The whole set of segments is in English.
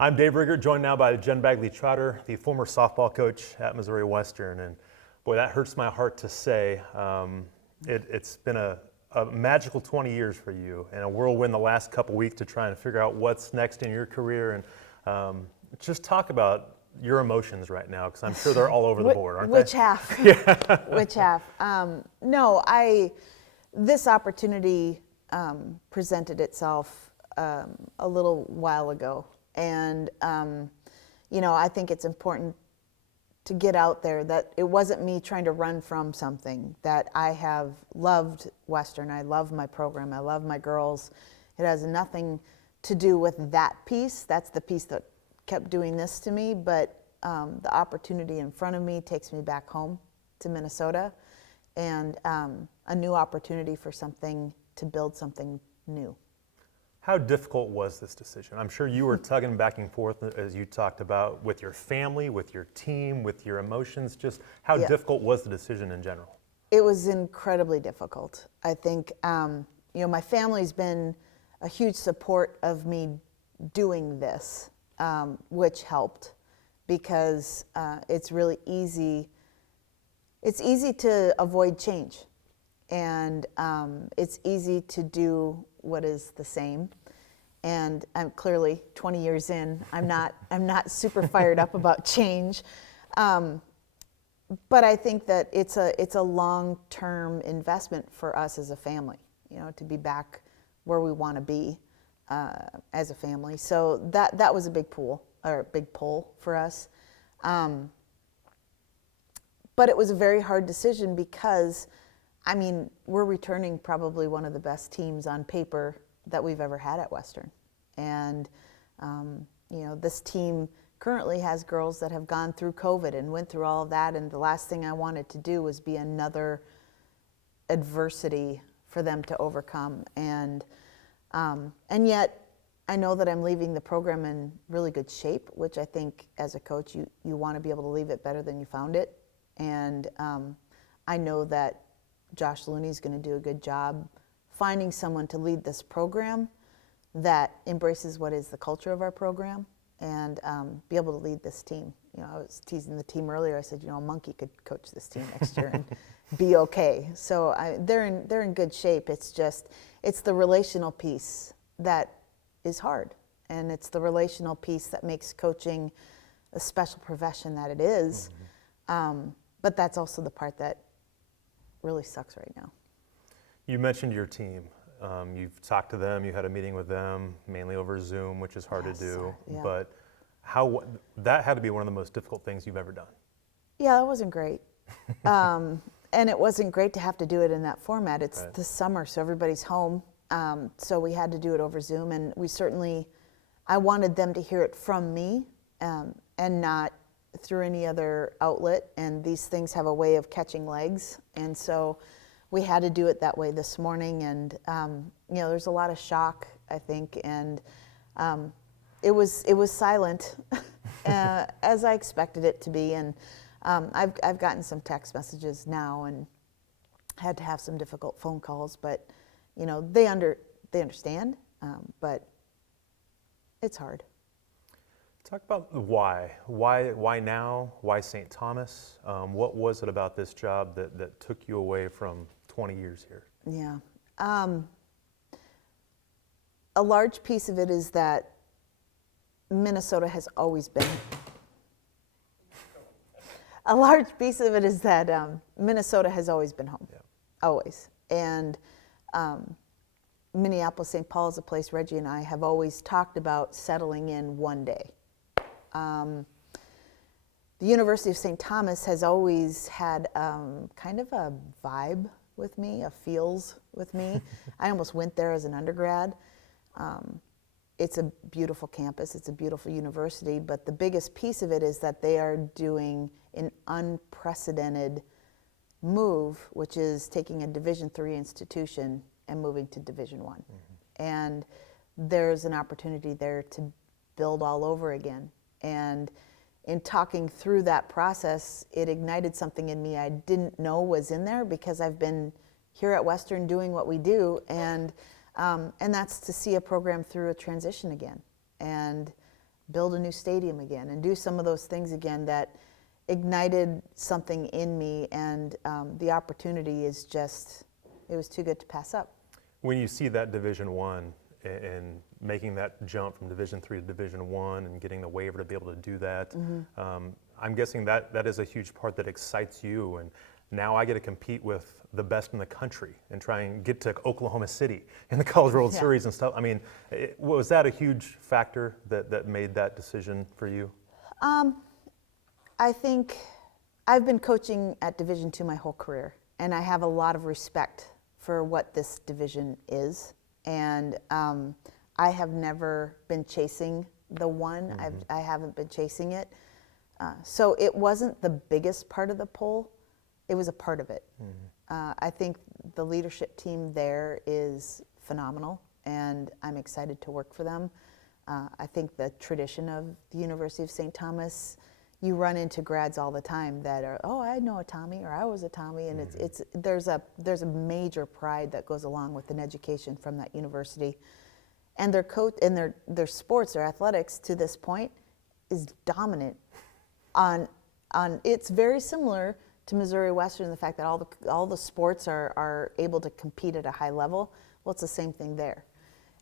I'm Dave Rigger, joined now by Jen Bagley Trotter, the former softball coach at Missouri Western. And boy, that hurts my heart to say. It's been a magical 20 years for you, and a whirlwind the last couple weeks to try and figure out what's next in your career. And just talk about your emotions right now, because I'm sure they're all over the board, aren't Which they? half? Yeah. Which half? This opportunity presented itself a little while ago. And, I think it's important to get out there that it wasn't me trying to run from something, that I have loved Western. I love my program. I love my girls. It has nothing to do with that piece. That's the piece that kept doing this to me. But the opportunity in front of me takes me back home to Minnesota, and a new opportunity for something to build something new. How difficult was this decision? I'm sure you were tugging back and forth, as you talked about, with your family, with your team, with your emotions. Just how difficult was the decision in general? It was incredibly difficult. I think, my family's been a huge support of me doing this, which helped, because it's really easy. It's easy to avoid change, and it's easy to do what is the same. And I'm clearly 20 years in. I'm not super fired up about change, but I think that it's a long-term investment for us as a family. To be back where we want to be as a family. So that was a big pull for us. But it was a very hard decision because, we're returning probably one of the best teams on paper that we've ever had at Western. And, this team currently has girls that have gone through COVID and went through all of that. And the last thing I wanted to do was be another adversity for them to overcome. And yet I know that I'm leaving the program in really good shape, which I think as a coach, you want to be able to leave it better than you found it. And I know that Josh Looney's going to do a good job finding someone to lead this program that embraces what is the culture of our program, and be able to lead this team. I was teasing the team earlier. I said, a monkey could coach this team next year and be okay. So they're in good shape. It's the relational piece that is hard, and it's the relational piece that makes coaching a special profession that it is. Mm-hmm. But that's also the part that really sucks right now. You mentioned your team. You've talked to them. You had a meeting with them, mainly over Zoom, which is hard to do. Yeah. But that had to be one of the most difficult things you've ever done. Yeah, that wasn't great. And it wasn't great to have to do it in that format. It's the summer, so everybody's home. So we had to do it over Zoom, and I wanted them to hear it from me, and not through any other outlet. And these things have a way of catching legs. And so we had to do it that way this morning. And, there's a lot of shock, I think. And it was silent, as I expected it to be. And I've gotten some text messages now and had to have some difficult phone calls. But, they understand, but it's hard. Talk about the why. Why now? Why St. Thomas? What was it about this job that took you away from 20 years here? Yeah. A large piece of it is that Minnesota has always been. A large piece of it is that Minnesota has always been home. Yeah. Always. And Minneapolis, St. Paul is a place Reggie and I have always talked about settling in one day. The University of St. Thomas has always had kind of a vibe with me, a feels with me. I almost went there as an undergrad. It's a beautiful campus, it's a beautiful university, but the biggest piece of it is that they are doing an unprecedented move, which is taking a Division III institution and moving to Division I. Mm-hmm. And there's an opportunity there to build all over again. And in talking through that process, it ignited something in me I didn't know was in there, because I've been here at Western doing what we do, and that's to see a program through a transition again. And build a new stadium again and do some of those things again that ignited something in me, and the opportunity is just, it was too good to pass up. When you see that Division I and making that jump from Division III to Division I and getting the waiver to be able to do that, I'm guessing that is a huge part that excites you. And now I get to compete with the best in the country and try and get to Oklahoma City in the College World Series and stuff. I mean, was that a huge factor that made that decision for you? I think I've been coaching at Division II my whole career, and I have a lot of respect for what this division is. And I have never been chasing the one. I haven't been chasing it. So it wasn't the biggest part of the poll. It was a part of it. I think the leadership team there is phenomenal, and I'm excited to work for them. I think the tradition of the University of St. Thomas, you run into grads all the time that are, oh, I know a Tommy, or I was a Tommy, and there's a major pride that goes along with an education from that university, and their coach and their sports, their athletics to this point is dominant. On it's very similar to Missouri Western in the fact that all the sports are able to compete at a high level. Well, it's the same thing there,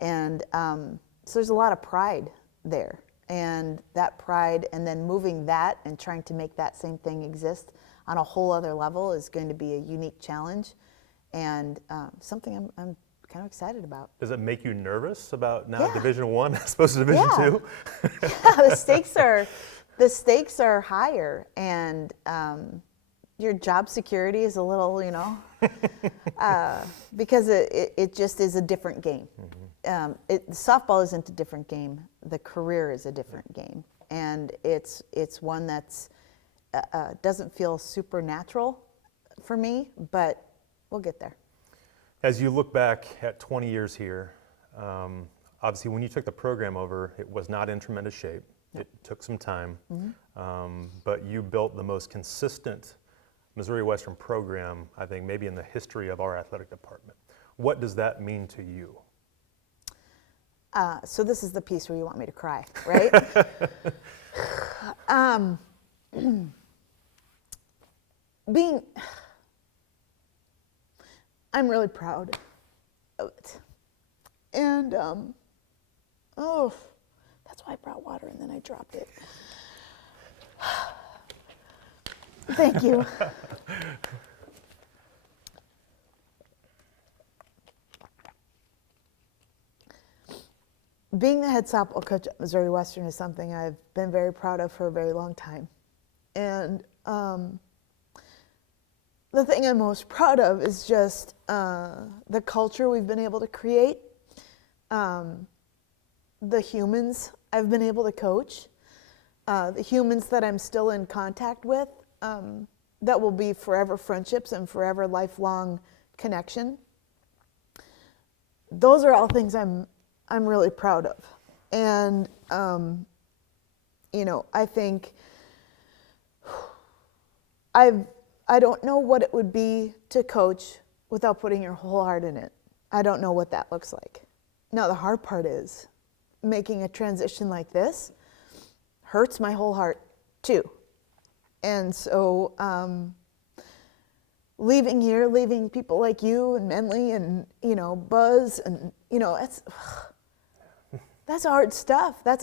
and so there's a lot of pride there. And that pride, and then moving that and trying to make that same thing exist on a whole other level is going to be a unique challenge, and something I'm kind of excited about. Does it make you nervous about now Division I as opposed to Division II? The stakes are higher, and your job security is a little, because it just is a different game. Softball isn't a different game. The career is a different game, and it's one that's doesn't feel supernatural for me, but we'll get there. As you look back at 20 years here, obviously when you took the program over, it was not in tremendous shape. It took some time, but you built the most consistent Missouri Western program, I think, maybe in the history of our athletic department. What does that mean to you? So this is the piece where you want me to cry, right? I'm really proud of it. And, that's why I brought water and then I dropped it. Thank you. Being the head softball coach at Missouri Western is something I've been very proud of for a very long time. And the thing I'm most proud of is just the culture we've been able to create, the humans I've been able to coach, the humans that I'm still in contact with, that will be forever friendships and forever lifelong connection. Those are all things I'm really proud of. And, I think I don't know what it would be to coach without putting your whole heart in it. I don't know what that looks like. Now, the hard part is making a transition like this hurts my whole heart too. And so leaving here, leaving people like you and Menley and, Buzz and, that's hard stuff. That's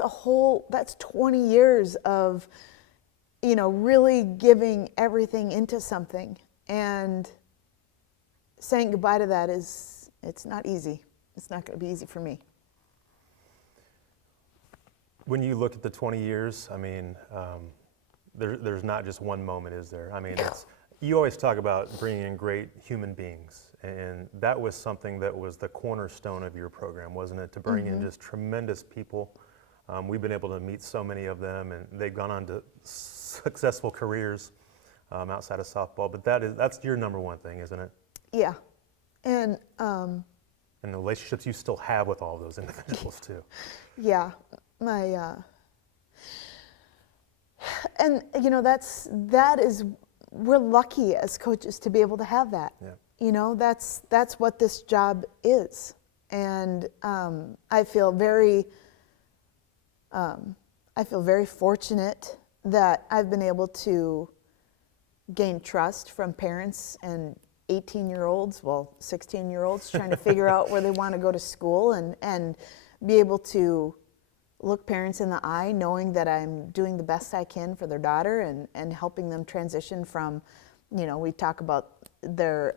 20 years of, really giving everything into something. And saying goodbye to that it's not easy. It's not going to be easy for me. When you look at the 20 years, I mean, there's not just one moment, is there? I mean, you always talk about bringing in great human beings, and that was something that was the cornerstone of your program, wasn't it? To bring in just tremendous people. We've been able to meet so many of them, and they've gone on to successful careers outside of softball. But that's your number one thing, isn't it? Yeah, and the relationships you still have with all of those individuals too. Yeah, and that is we're lucky as coaches to be able to have that. Yeah. That's what this job is, and I feel very I feel very fortunate that I've been able to gain trust from parents and 18-year-olds, well, 16-year-olds trying to figure out where they want to go to school, and be able to look parents in the eye knowing that I'm doing the best I can for their daughter, and helping them transition from, we talk about their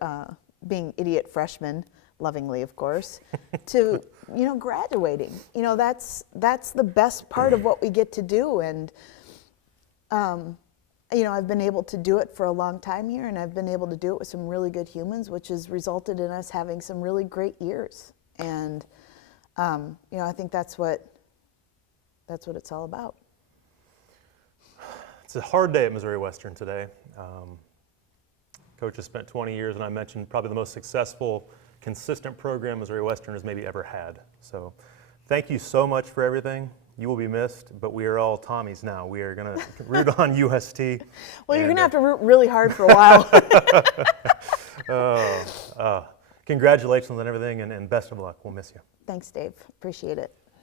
being idiot freshmen, lovingly of course, to graduating. That's the best part of what we get to do, and I've been able to do it for a long time here, and I've been able to do it with some really good humans, which has resulted in us having some really great years. And I think that's what it's all about. It's a hard day at Missouri Western today. Coach has spent 20 years, and I mentioned probably the most successful, consistent program Missouri Western has maybe ever had. So thank you so much for everything. You will be missed, but we are all Tommies now. We are going to root on UST. Well, you're going to have to root really hard for a while. Congratulations on everything, and best of luck. We'll miss you. Thanks, Dave. Appreciate it.